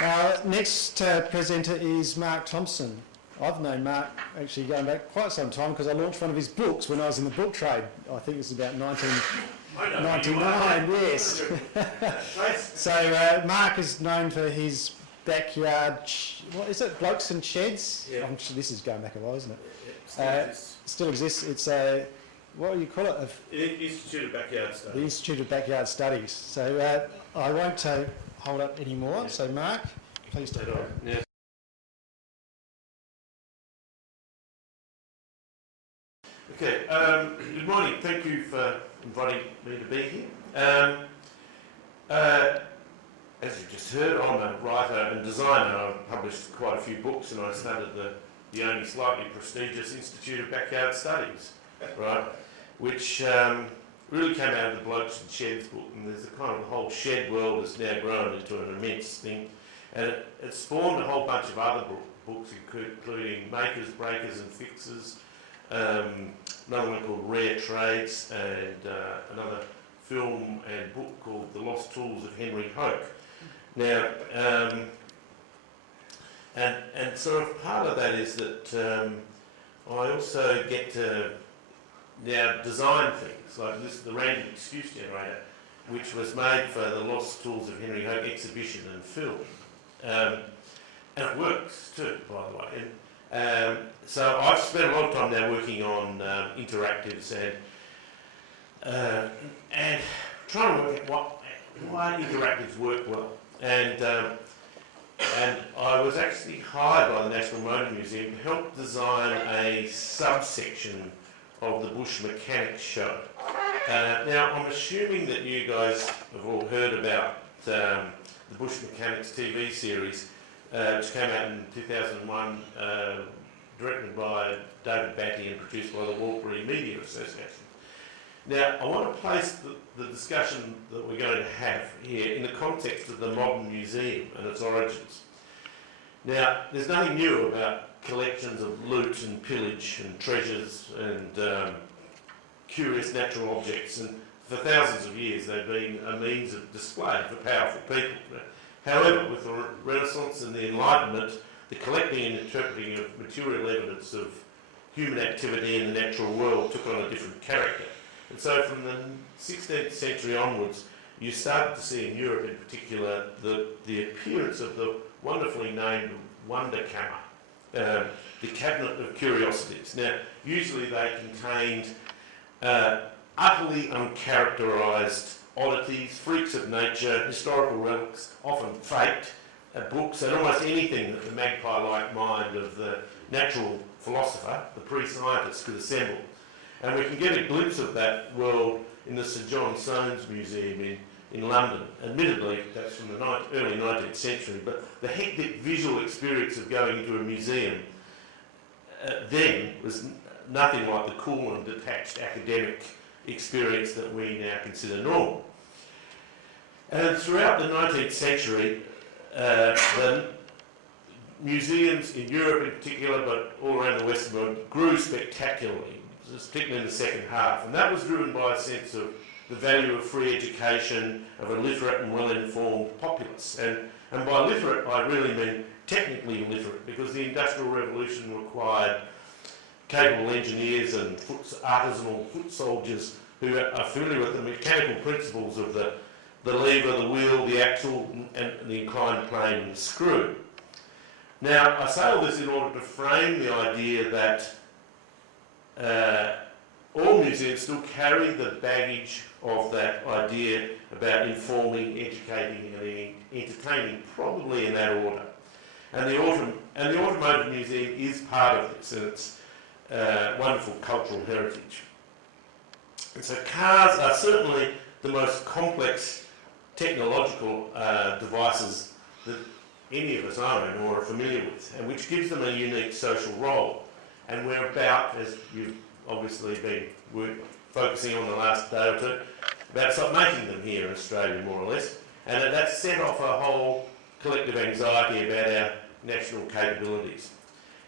Our next presenter is Mark Thompson. I've known Mark actually going back quite some time because I launched one of his books when I was in the book trade. I think it's about 1999, yes. So Mark is known for his backyard, what is it, Blokes and Sheds? Yeah. I'm sure this is going back a while, isn't it? Yeah, Still exists. It's a, what do you call it? Institute of Backyard Studies. The Institute of Backyard Studies. So I won't hold up anymore. Yeah. So Mark, please take it on. Yeah. Okay, good morning. Thank you for inviting me to be here. As you just heard, I'm a writer and designer. I've published quite a few books, and I started the only slightly prestigious Institute of Backyard Studies, right, which really came out of the Blokes and Sheds book, and there's a kind of the whole shed world has now grown into an immense thing, and it spawned a whole bunch of other books, including Makers, Breakers and Fixers, another one called Rare Trades, and another film and book called The Lost Tools of Henry Hoke. Now, and sort of part of that is that I also get to now design things, like this, the random excuse generator, which was made for the Lost Tools of Henry Hoke exhibition and film. And it works too, by the way. So I've spent a lot of time now working on interactives and trying to work out why interactives work well. And I was actually hired by the National Motor Museum to help design a subsection of the Bush Mechanics show. Now, I'm assuming that you guys have all heard about the Bush Mechanics TV series, which came out in 2001, directed by David Batty and produced by the Warlpiri Media Association. Now, I want to place the discussion that we're going to have here in the context of the modern museum and its origins. Now, there's nothing new about collections of loot and pillage and treasures and curious natural objects, and for thousands of years they've been a means of display for powerful people. However, with the Renaissance and the Enlightenment, the collecting and interpreting of material evidence of human activity in the natural world took on a different character. And so from the 16th century onwards, you started to see in Europe in particular the appearance of the wonderfully named Wonder Kammer, the Cabinet of Curiosities. Now, usually they contained utterly uncharacterised oddities, freaks of nature, historical relics, often faked, books, and almost anything that the magpie-like mind of the natural philosopher, the pre-scientist, could assemble. And we can get a glimpse of that world in the Sir John Soanes Museum in London. Admittedly, that's from the early 19th century, but the hectic visual experience of going into a museum then was nothing like the cool and detached academic experience that we now consider normal. And throughout the 19th century, the museums in Europe in particular, but all around the Western world, grew spectacularly, particularly in the second half. And that was driven by a sense of the value of free education, of a literate and well-informed populace. And by literate, I really mean technically literate, because the Industrial Revolution required capable engineers and artisanal foot soldiers who are familiar with the mechanical principles of the lever, the wheel, the axle, and the inclined plane and the screw. Now, I say all this in order to frame the idea that all museums still carry the baggage of that idea about informing, educating and entertaining, probably in that order. And the Automotive Museum is part of this, and it's wonderful cultural heritage. And so cars are certainly the most complex technological devices that any of us own or are familiar with, and which gives them a unique social role. And we're about, as you've obviously been focusing on the last day or two, about to stop making them here in Australia, more or less. And that's set off a whole collective anxiety about our national capabilities.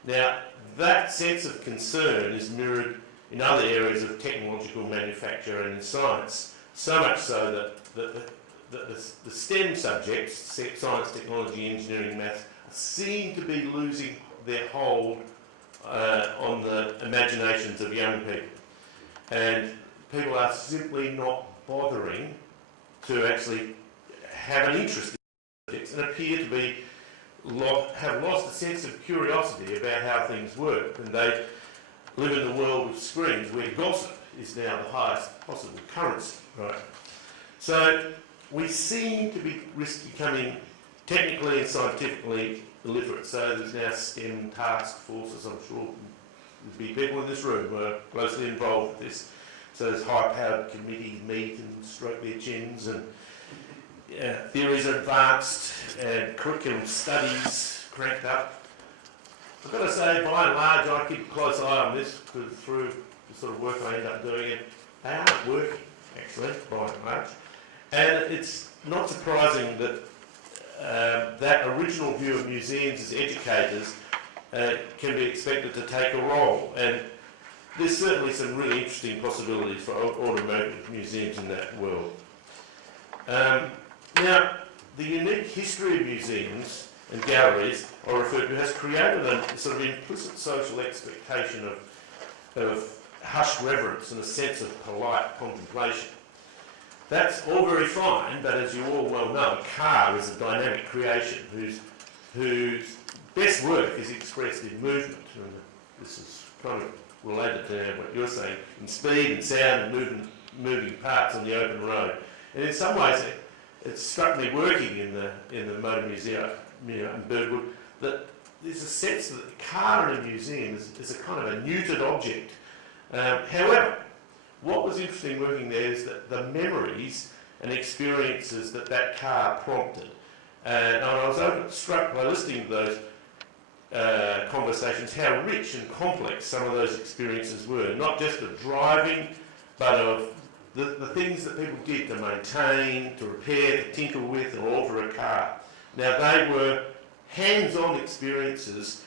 Now, that sense of concern is mirrored in other areas of technological manufacture and in science, so much so that the STEM subjects, science, technology, engineering, maths, seem to be losing their hold on the imaginations of young people. And people are simply not bothering to actually have an interest in subjects and appear to be have lost a sense of curiosity about how things work. And they live in the world of screens where gossip is now the highest possible currency, right? So we seem to be becoming technically and scientifically illiterate. So there's now STEM task forces, I'm sure there'd be people in this room who are closely involved with this. So there's high-powered committees meet and stroke their chins, and theories are advanced and curriculum studies cranked up. I've got to say, by and large, I keep a close eye on this because through the sort of work I end up doing, they aren't working, actually, by and large. And it's not surprising that that original view of museums as educators can be expected to take a role. And there's certainly some really interesting possibilities for automotive museums in that world. Now, the unique history of museums and galleries I referred to has created a sort of implicit social expectation of hushed reverence and a sense of polite contemplation. That's all very fine, but as you all well know, a car is a dynamic creation whose best work is expressed in movement. And this is kind of related to what you're saying, in speed and sound and moving parts on the open road. And in some ways, it struck me working in the Motor Museum in Birdwood that there's a sense that the car in a museum is a kind of a neutered object. However, what was interesting working there is that the memories and experiences that car prompted. And I was struck by listening to those conversations how rich and complex some of those experiences were, not just of driving, but of the things that people did to maintain, to repair, to tinker with and alter a car. Now they were hands-on experiences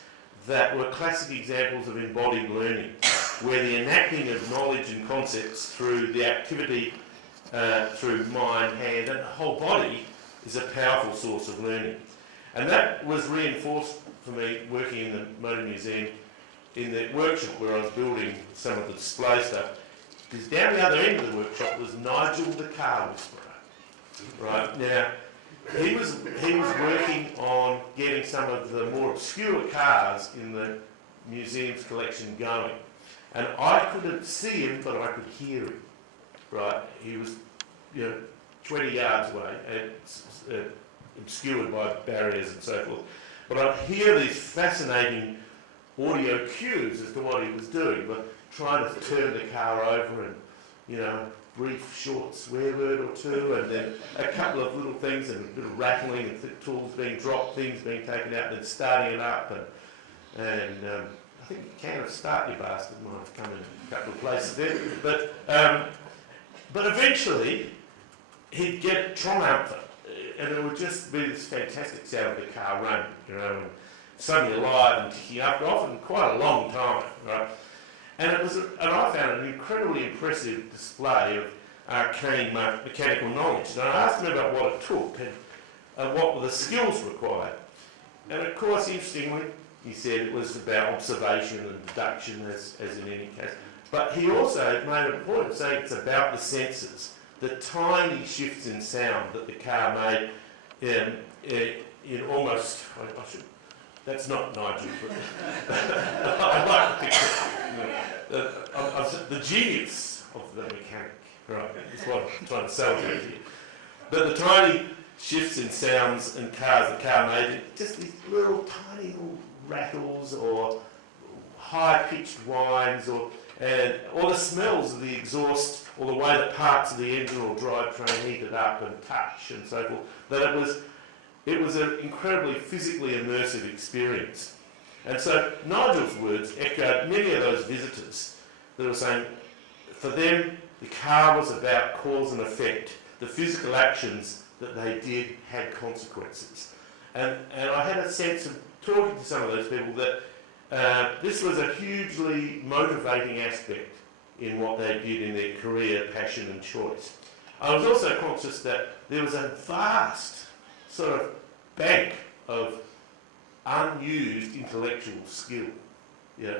that were classic examples of embodied learning, where the enacting of knowledge and concepts through the activity through mind, hand and the whole body is a powerful source of learning. And that was reinforced for me working in the Motor Museum in the workshop where I was building some of the display stuff. Because down the other end of the workshop was Nigel the car whisperer. Right now, he was working on getting some of the more obscure cars in the museum's collection going, and I couldn't see him, but I could hear him. Right, he was 20 yards away, and obscured by barriers and so forth. But I'd hear these fascinating audio cues as to what he was doing, but trying to turn the car over and, brief short swear word or two, and then a couple of little things and a little rattling and tools being dropped, things being taken out, and then starting it up. And I think you can of start your bastard might have come in a couple of places there. But eventually, he'd get triumphant, and it would just be this fantastic sound of the car running, and suddenly alive and ticking up, often quite a long time, right? And I found an incredibly impressive display of arcane mechanical knowledge. And I asked him about what it took and what were the skills required. And of course, interestingly, he said it was about observation and deduction, as in any case. But he also made a point of saying it's about the senses, the tiny shifts in sound that the car made in almost, that's not Nigel, but I like the picture. The genius of the mechanic, right, is what I'm trying to celebrate here. But the tiny shifts in sounds and cars the car made, just these tiny little rattles or high-pitched whines or the smells of the exhaust or the way that parts of the engine or drivetrain heated up and touch and so forth, that it was an incredibly physically immersive experience. And so Nigel's words echoed many of those visitors that were saying, for them, the car was about cause and effect. The physical actions that they did had consequences. And I had a sense of talking to some of those people that this was a hugely motivating aspect in what they did in their career, passion and choice. I was also conscious that there was a vast sort of bank of unused intellectual skill, you know,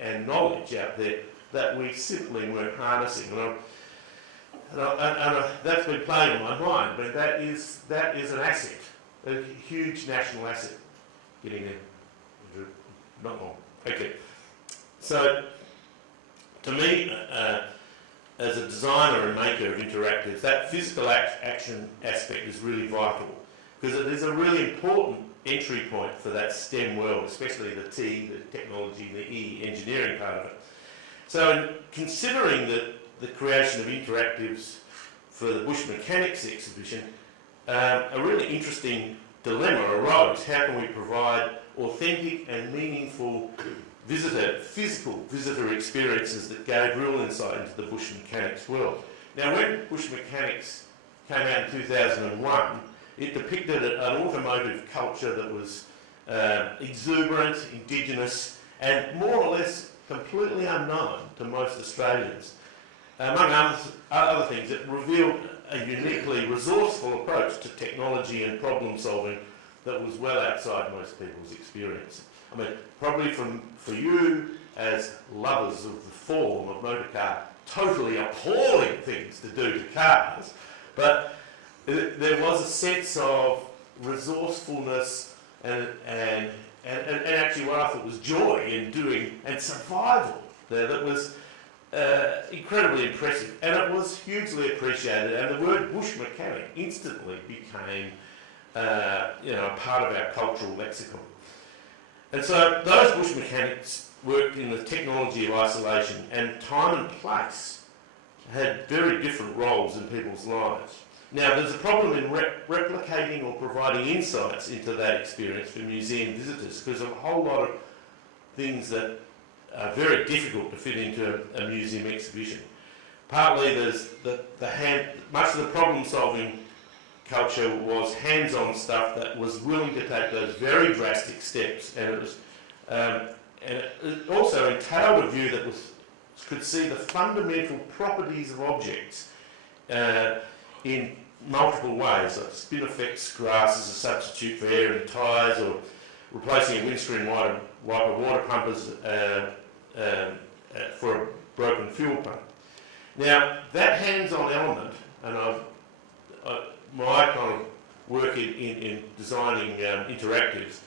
and knowledge out there that we simply weren't harnessing. And that's been playing on my mind, but that is an asset, a huge national asset. Getting there, not long. Okay. So, to me, as a designer and maker of interactives, that physical action aspect is really vital, because it is a really important entry point for that STEM world, especially the T, the technology, the E, engineering part of it. So in considering the creation of interactives for the Bush Mechanics exhibition, a really interesting dilemma arose. How can we provide authentic and meaningful physical visitor experiences that gave real insight into the Bush Mechanics world? Now, when Bush Mechanics came out in 2001, it depicted an automotive culture that was exuberant, indigenous, and more or less completely unknown to most Australians. Among other things, it revealed a uniquely resourceful approach to technology and problem solving that was well outside most people's experience. I mean, probably for you as lovers of the form of motor car, totally appalling things to do to cars, but there was a sense of resourcefulness and actually what I thought was joy in doing and survival there that was incredibly impressive, and it was hugely appreciated, and the word bush mechanic instantly became a part of our cultural lexicon. And so those bush mechanics worked in the technology of isolation, and time and place had very different roles in people's lives. Now, there's a problem in replicating or providing insights into that experience for museum visitors, because of a whole lot of things that are very difficult to fit into a museum exhibition. Partly there's much of the problem-solving culture was hands-on stuff that was willing to take those very drastic steps, and it also entailed a view that could see the fundamental properties of objects in multiple ways, like spin effects, grass as a substitute for air and tyres, or replacing a windscreen wiper water pumpers for a broken fuel pump. Now, that hands-on element, and my kind of work in designing interactives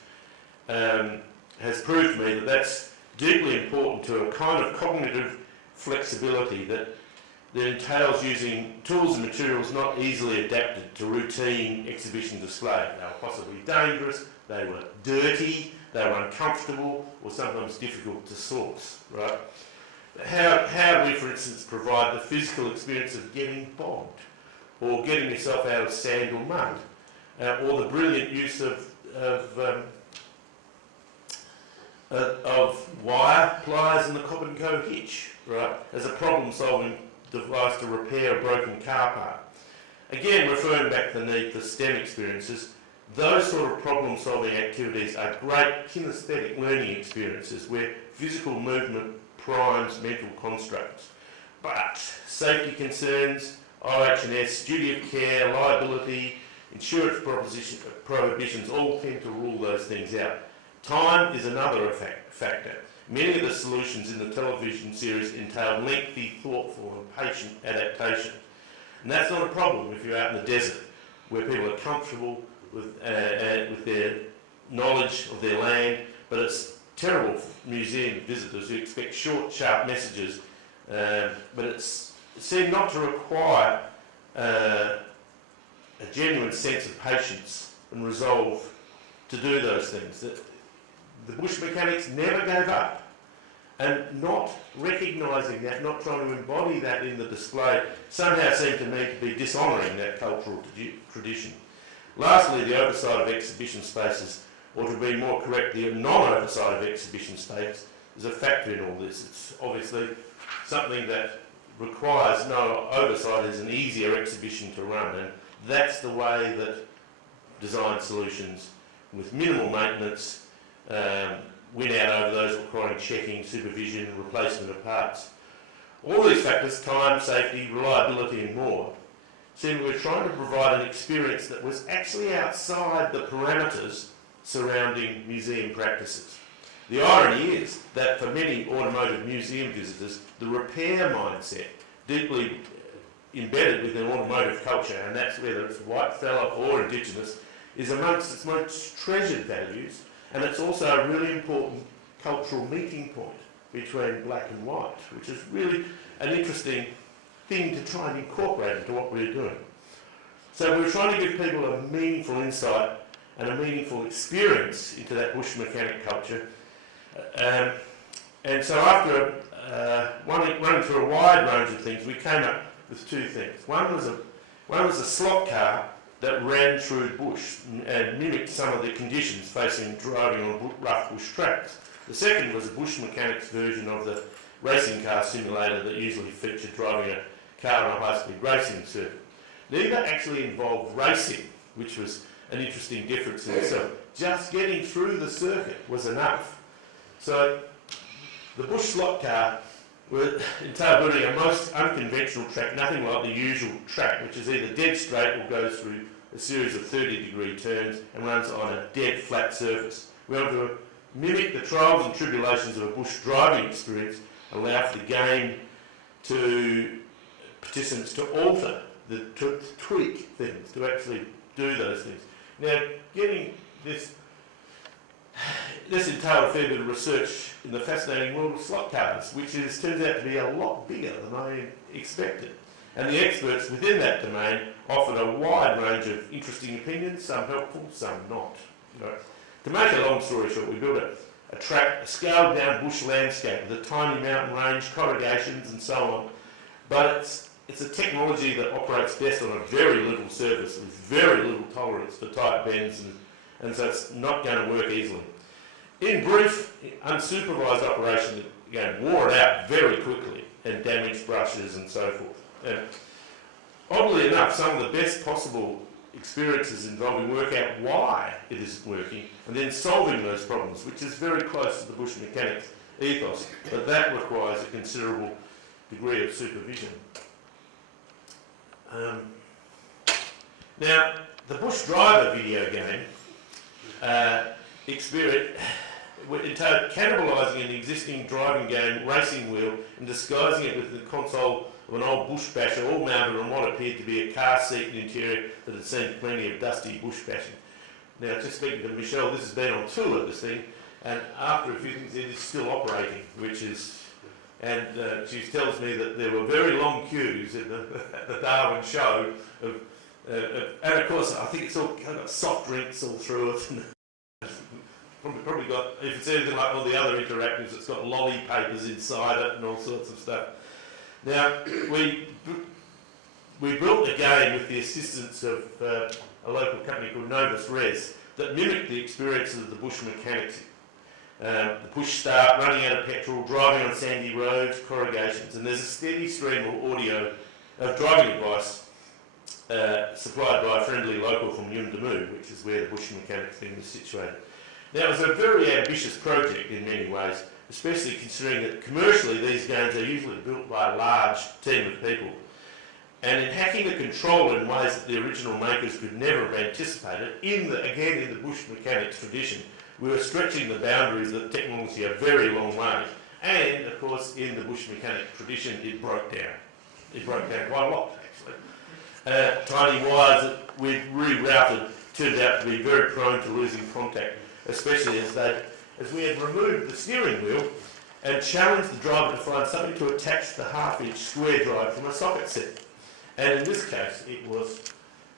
has proved to me that that's deeply important to a kind of cognitive flexibility that entails using tools and materials not easily adapted to routine exhibition display. They were possibly dangerous, they were dirty, they were uncomfortable, or sometimes difficult to source, right? How do we, for instance, provide the physical experience of getting bogged, or getting yourself out of sand or mud, or the brilliant use of wire, pliers and the Cobb and Co hitch, right, as a problem-solving device to repair a broken car part. Again, referring back to the need for STEM experiences, those sort of problem-solving activities are great kinesthetic learning experiences where physical movement primes mental constructs. But safety concerns, OH&S, duty of care, liability, insurance prohibitions all tend to rule those things out. Time is another factor. Many of the solutions in the television series entail lengthy, thoughtful and patient adaptation. And that's not a problem if you're out in the desert, where people are comfortable with their knowledge of their land, but it's terrible for museum visitors who expect short, sharp messages, but it seemed not to require a genuine sense of patience and resolve to do those things. The bush mechanics never gave up, and not recognising that, not trying to embody that in the display, somehow seemed to me to be dishonouring that cultural tradition. Lastly, the oversight of exhibition spaces, or to be more correct, the non-oversight of exhibition space, is a factor in all this. It's obviously something that requires no oversight, is an easier exhibition to run, and that's the way that design solutions with minimal maintenance win out over those requiring checking, supervision, replacement of parts. All these factors, time, safety, reliability and more, So we were trying to provide an experience that was actually outside the parameters surrounding museum practices. The irony is that for many automotive museum visitors, the repair mindset, deeply embedded within automotive culture, and that's whether it's white fella or Indigenous, is amongst its most treasured values, and it's also a really important cultural meeting point between black and white, which is really an interesting thing to try and incorporate into what we're doing. So we're trying to give people a meaningful insight and a meaningful experience into that bush mechanic culture. And so after running through a wide range of things, we came up with two things. One was a slot car that ran through bush and mimicked some of the conditions facing driving on rough bush tracks. The second was a bush mechanics version of the racing car simulator that usually featured driving a car on a high-speed racing circuit. Neither actually involved racing, which was an interesting difference in itself. Just getting through the circuit was enough. So the bush slot car entailed building a most unconventional track, nothing like the usual track, which is either dead straight or goes through a series of 30-degree turns and runs on a dead flat surface. We want to mimic the trials and tribulations of a bush driving experience, allow for the game to participants to alter, to tweak things, to actually do those things. Now, getting this entailed a fair bit of research in the fascinating world of slot cars, which turns out to be a lot bigger than I expected. And the experts within that domain offered a wide range of interesting opinions, some helpful, some not. To make a long story short, we built a scaled down bush landscape with a tiny mountain range, corrugations and so on. But it's a technology that operates best on a very little surface with very little tolerance for tight bends, and so it's not going to work easily. In brief, unsupervised operation wore it out very quickly and damaged brushes and so forth. And oddly enough, some of the best possible experiences involving work out why it isn't working and then solving those problems, which is very close to the bush mechanics ethos, but that requires a considerable degree of supervision. Now, the Bush Driver video game experience entailed cannibalising an existing driving game racing wheel and disguising it with the console of an old bush basher, all mounted on what appeared to be a car seat and interior that had seen plenty of dusty bush bashing. Now, just speaking to Michelle, this has been on tour, this thing, and after a few things, it is still operating, which is, and she tells me that there were very long queues at the Darwin show, and of course, I think it's all got soft drinks all through it. And probably got, if it's anything like all the other interactives, it's got lolly papers inside it and all sorts of stuff. Now, we built a game with the assistance of a local company called Novus Res that mimicked the experiences of the bush mechanics. The push start, running out of petrol, driving on sandy roads, corrugations, and there's a steady stream of audio of driving advice supplied by a friendly local from Yuendamu, which is where the bush mechanics thing is situated. Now, it was a very ambitious project in many ways, especially considering that commercially these games are usually built by a large team of people. And in hacking the controller in ways that the original makers could never have anticipated, in the bush mechanics tradition, we were stretching the boundaries of technology a very long way. And, of course, in the bush mechanic tradition, it broke down. It broke down quite a lot, actually. Tiny wires that we'd rerouted turned out to be very prone to losing contact, especially as we had removed the steering wheel and challenged the driver to find something to attach the half-inch square drive from a socket set. And in this case, it was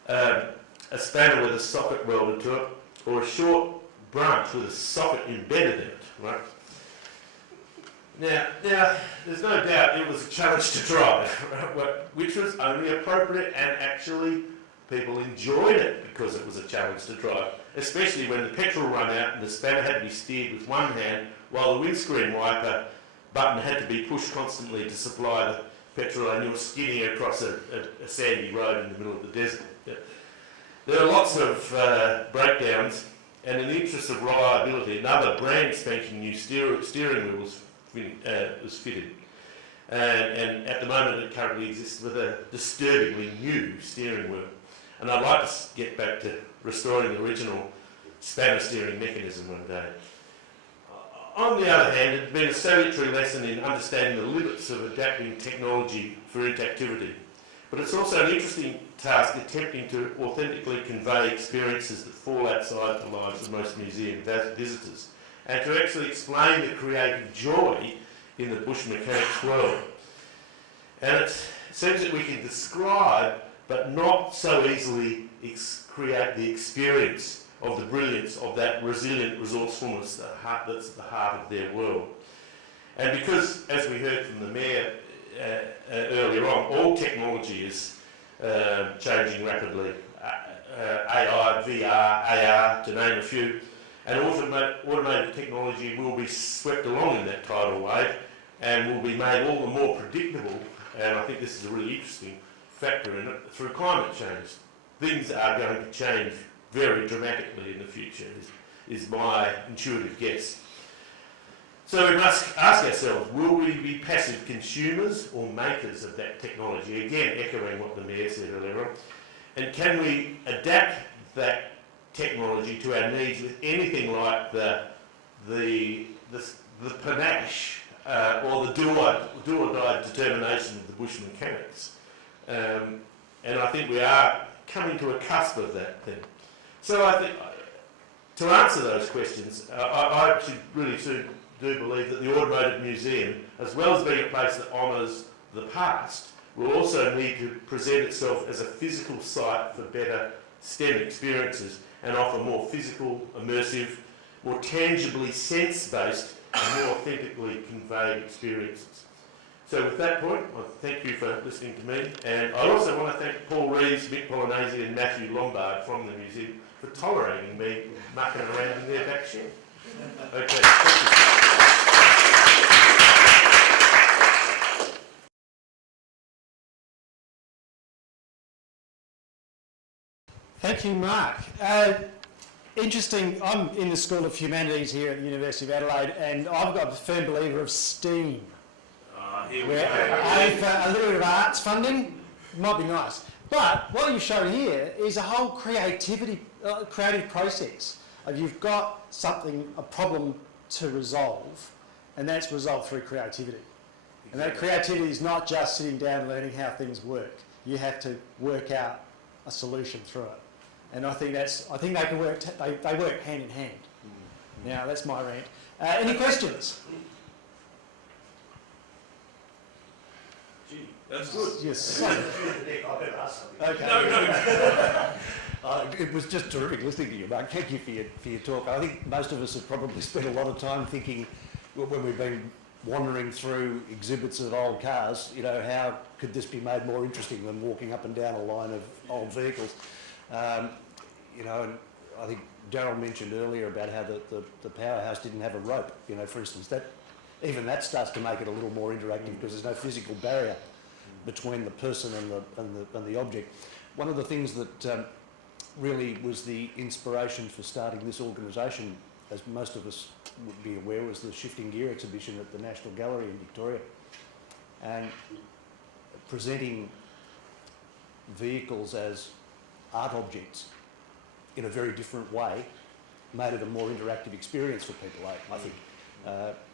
a spanner with a socket welded to it, or a short branch with a socket embedded in it, right? Now, there's no doubt it was a challenge to drive, which was only appropriate, and actually people enjoyed it because it was a challenge to drive, especially when the petrol ran out and the spanner had to be steered with one hand while the windscreen wiper button had to be pushed constantly to supply the petrol, and you were skidding across a sandy road in the middle of the desert. There are lots of breakdowns, and in the interest of reliability, another brand spanking new steering wheel was fitted. and at the moment it currently exists with a disturbingly new steering wheel. And I'd like to get back to restoring the original spanner steering mechanism one day. On the other hand, it's been a salutary lesson in understanding the limits of adapting technology for interactivity. But it's also an interesting task attempting to authentically convey experiences that fall outside the lives of most museum visitors, and to actually explain the creative joy in the bush mechanics world. And it seems that we can describe, but not so easily create the experience of the brilliance of that resilient resourcefulness that's at the heart of their world. And because, as we heard from the Mayor earlier on, all technology is changing rapidly. AI, VR, AR, to name a few, and automated technology will be swept along in that tidal wave and will be made all the more predictable, and I think this is a really interesting factor in it, through climate change. Things are going to change very dramatically in the future, is my intuitive guess. So we must ask ourselves, will we be passive consumers or makers of that technology? Again, echoing what the Mayor said earlier on. And can we adapt that technology to our needs with anything like the panache or the do or die determination of the bush mechanics? And I think we are coming to a cusp of that thing. So I think, to answer those questions, I actually really do believe that the Automotive Museum, as well as being a place that honours the past, will also need to present itself as a physical site for better STEM experiences and offer more physical, immersive, more tangibly sense-based and more authentically conveyed experiences. So with that point, I thank you for listening to me, and I also want to thank Paul Reeves, Mick Polanese and Matthew Lombard from the museum for tolerating me mucking around in their back shed. Okay, thank you. Thank you, Mark. Interesting, I'm in the School of Humanities here at the University of Adelaide, and I've got a firm believer of STEAM. Here we Where go. a little bit of arts funding might be nice. But what you've shown here is a whole creative process. You've got something, a problem to resolve, and that's resolved through creativity. And that creativity is not just sitting down and learning how things work. You have to work out a solution through it. And I think they can work. They work hand in hand. Now that's my rant. Any questions? Gee, that's good. Yes. I better ask something. Okay. No. It was just terrific listening to you, Mark. Thank you for your talk. I think most of us have probably spent a lot of time thinking, when we've been wandering through exhibits of old cars, you know, how could this be made more interesting than walking up and down a line of old vehicles? You know, and I think Darryl mentioned earlier about how the powerhouse didn't have a rope, you know, for instance. Even that starts to make it a little more interactive because there's no physical barrier between the person and the object. One of the things that really was the inspiration for starting this organisation, as most of us would be aware, was the Shifting Gear exhibition at the National Gallery in Victoria, and presenting vehicles as art objects in a very different way made it a more interactive experience for people, I think.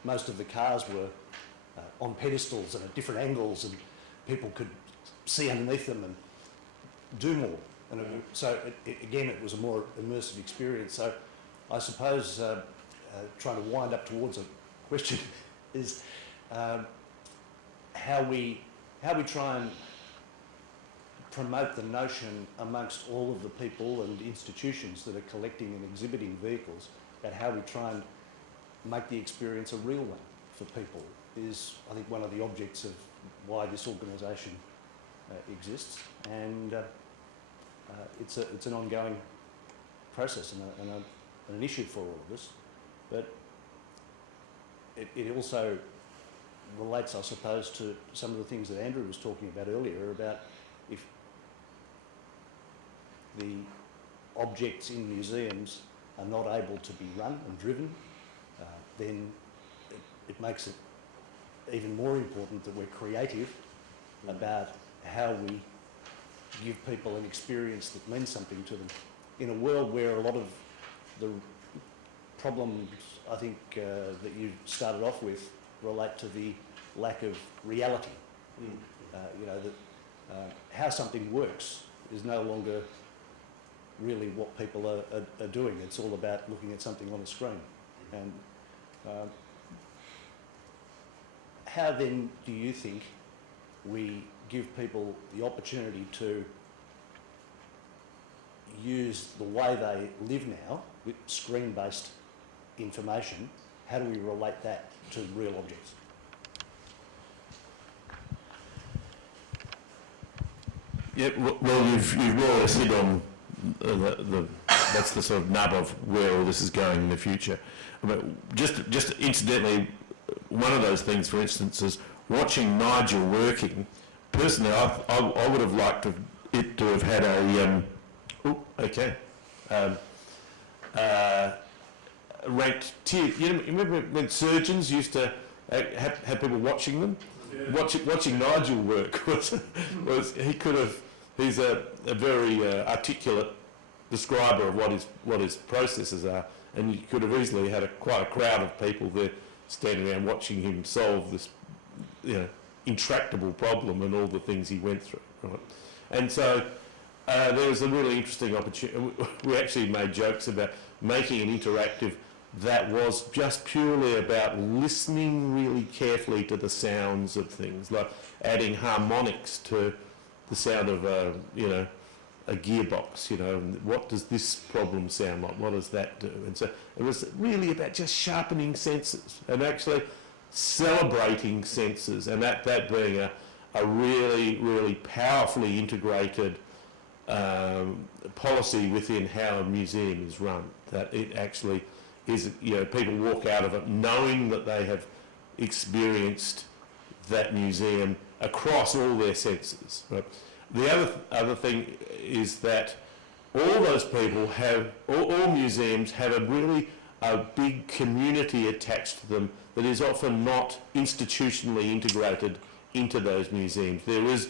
Most of the cars were on pedestals and at different angles, and people could see underneath them and do more. And again, it was a more immersive experience. So I suppose trying to wind up towards a question is how we try and promote the notion amongst all of the people and institutions that are collecting and exhibiting vehicles, about how we try and make the experience a real one for people is, I think, one of the objects of why this organisation exists, and it's an ongoing process and an issue for all of us, but it also relates, I suppose, to some of the things that Andrew was talking about earlier, about if the objects in museums are not able to be run and driven, then it makes it even more important that we're creative about how we give people an experience that means something to them. In a world where a lot of the problems, I think, that you started off with relate to the lack of reality. You know, that how something works is no longer really what people are doing. It's all about looking at something on a screen. And how then do you think we give people the opportunity to use the way they live now with screen-based information? How do we relate that to real objects? Yeah, well, you've more or less hit on that's the sort of nub of where all this is going in the future. But just incidentally, one of those things, for instance, is watching Nigel working. Personally, I would have liked it to have had a ranked tier. You remember when surgeons used to have people watching them? Yeah. Watching Nigel work was he could have. He's a very articulate describer of what his processes are, and you could have easily had quite a crowd of people there standing around watching him solve this, intractable problem and all the things he went through. Right? And so there was a really interesting opportunity. We actually made jokes about making an interactive that was just purely about listening really carefully to the sounds of things, like adding harmonics to the sound of a gearbox, and what does this problem sound like? What does that do? And so it was really about just sharpening senses and actually celebrating senses, and that being a really, really powerfully integrated policy within how a museum is run. That it actually is, people walk out of it knowing that they have experienced that museum across all their senses. Right? The other thing is that all those people have, all museums have a big community attached to them that is often not institutionally integrated into those museums. There is,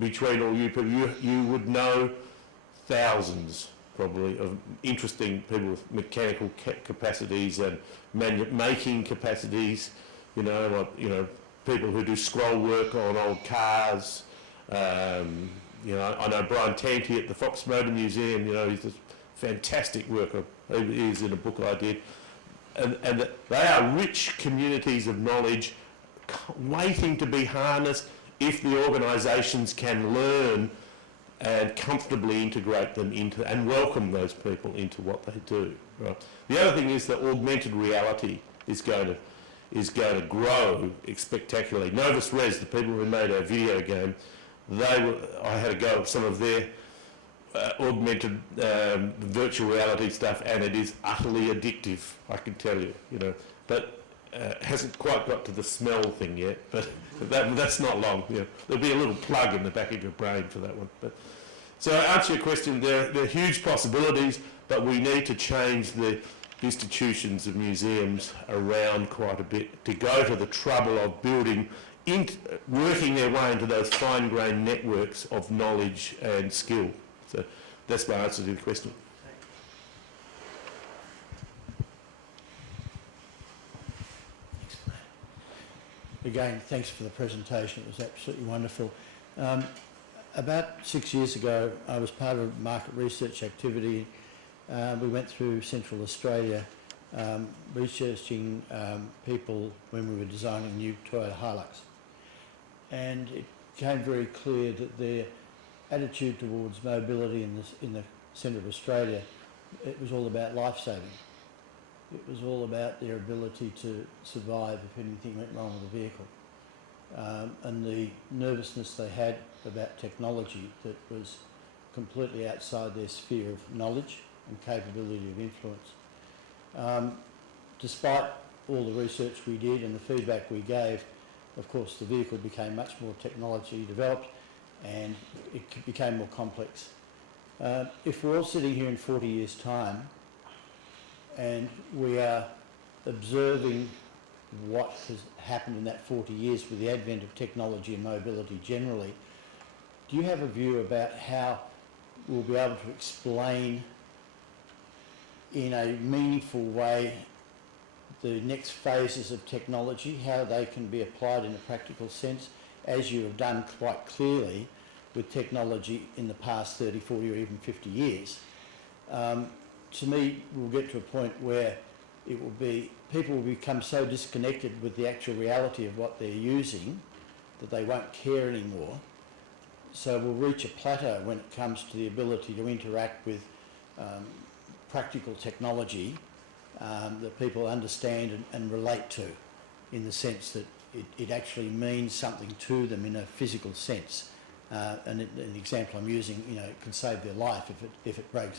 between all you people, you would know thousands probably of interesting people with mechanical capacities and making capacities, people who do scroll work on old cars. I know Brian Tanti at the Fox Motor Museum, he's a fantastic worker. He is in a book I did. And they are rich communities of knowledge waiting to be harnessed if the organisations can learn and comfortably integrate them into and welcome those people into what they do. Right? The other thing is that augmented reality is going to grow spectacularly. Novus Res, the people who made our video game, I had a go at some of their augmented virtual reality stuff, and it is utterly addictive, I can tell you, but hasn't quite got to the smell thing yet, but that's not long. There'll be a little plug in the back of your brain for that one. But so to answer your question, there are huge possibilities, but we need to change the institutions of museums around quite a bit to go to the trouble of working their way into those fine-grained networks of knowledge and skill. So that's my answer to the question. Again, thanks for the presentation. It was absolutely wonderful. About 6 years ago, I was part of a market research activity. We went through Central Australia researching people when we were designing new Toyota Hilux. And it became very clear that their attitude towards mobility in the centre of Australia, it was all about life-saving. It was all about their ability to survive if anything went wrong with the vehicle. And the nervousness they had about technology that was completely outside their sphere of knowledge and capability of influence. Despite all the research we did and the feedback we gave, of course the vehicle became much more technology developed and it became more complex. If we're all sitting here in 40 years' time and we are observing what has happened in that 40 years with the advent of technology and mobility generally, do you have a view about how we'll be able to explain in a meaningful way the next phases of technology, how they can be applied in a practical sense, as you have done quite clearly with technology in the past 30, 40 or even 50 years? To me, we'll get to a point where it will be, people will become so disconnected with the actual reality of what they're using that they won't care anymore. So we'll reach a plateau when it comes to the ability to interact with practical technology that people understand and relate to, in the sense that it actually means something to them in a physical sense. And an example I'm using, you know, it can save their life if it breaks.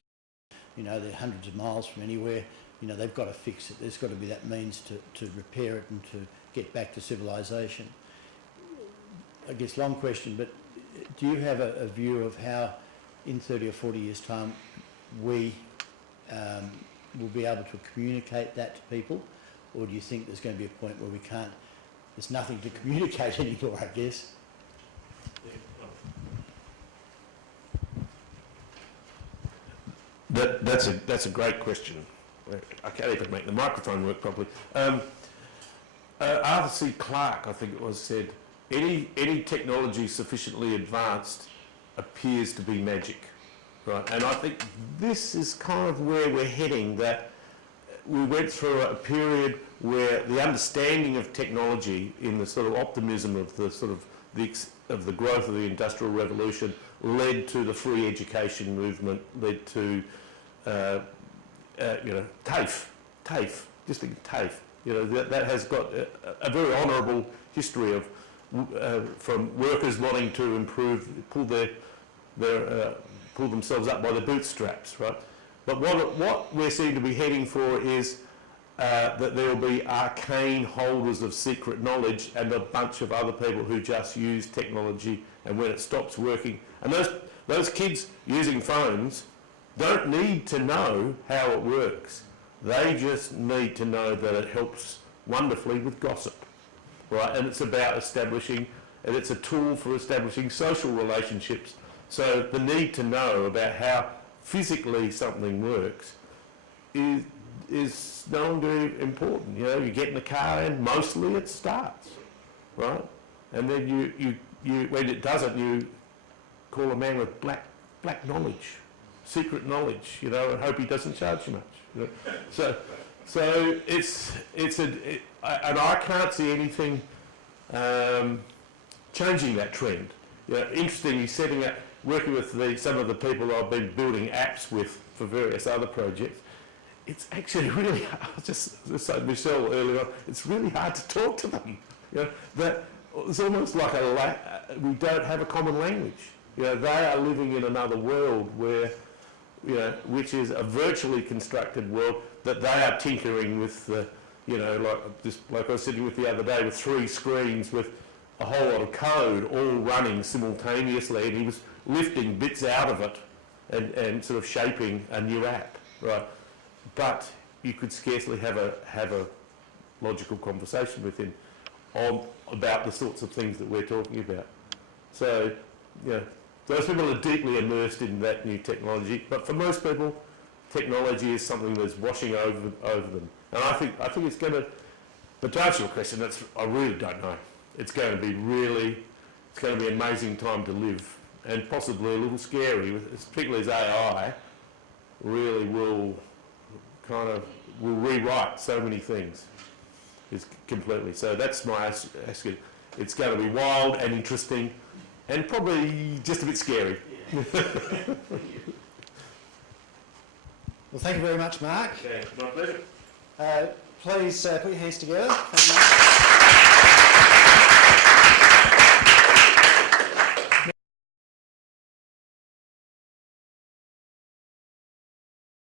You know, they're hundreds of miles from anywhere. You know, they've got to fix it. There's got to be that means to repair it and to get back to civilization. I guess long question, but do you have a view of how in 30 or 40 years' time we will be able to communicate that to people? Or do you think there's going to be a point where we can't, there's nothing to communicate anymore, I guess? That's a great question. I can't even make the microphone work properly. Arthur C. Clarke, I think it was, said, any technology sufficiently advanced appears to be magic, right? And I think this is kind of where we're heading, that we went through a period where the understanding of technology, in the sort of optimism of the sort of the growth of the Industrial Revolution, led to the free education movement, led to you know, TAFE, just think of TAFE. You know, that has got a very honourable history of from workers wanting to improve, pull themselves up by the bootstraps, right? But what we seem to be heading for is that there will be arcane holders of secret knowledge and a bunch of other people who just use technology, and when it stops working, and those kids using phones don't need to know how it works. They just need to know that it helps wonderfully with gossip, right? And it's about establishing, and it's a tool for establishing social relationships. So the need to know about how physically something works is no longer important. You know, you get in the car and mostly it starts, right? And then you when it doesn't, you call a man with black knowledge, secret knowledge, you know, and hope he doesn't charge you much. You know? So and I can't see anything changing that trend. You know, interestingly, working with some of the people I've been building apps with for various other projects, it's actually really hard, just like Michelle earlier on, it's really hard to talk to them. You know, that it's almost like we don't have a common language. You know, they are living in another world where, you know, which is a virtually constructed world that they are tinkering with. You know, like I was sitting with the other day with 3 screens with a whole lot of code all running simultaneously, and he was lifting bits out of it and sort of shaping a new app, right? But you could scarcely have a logical conversation with him about the sorts of things that we're talking about. So, you know, those people are deeply immersed in that new technology, but for most people, technology is something that's washing over them. And I think it's going to, but to answer your question, I really don't know. It's going to be an amazing time to live, and possibly a little scary, particularly as AI really will rewrite so many things. Completely. So that's my asking. It's going to be wild and interesting, and probably just a bit scary. Well, thank you very much, Mark. Okay, my pleasure. Please put your hands together. Thank you, Mark.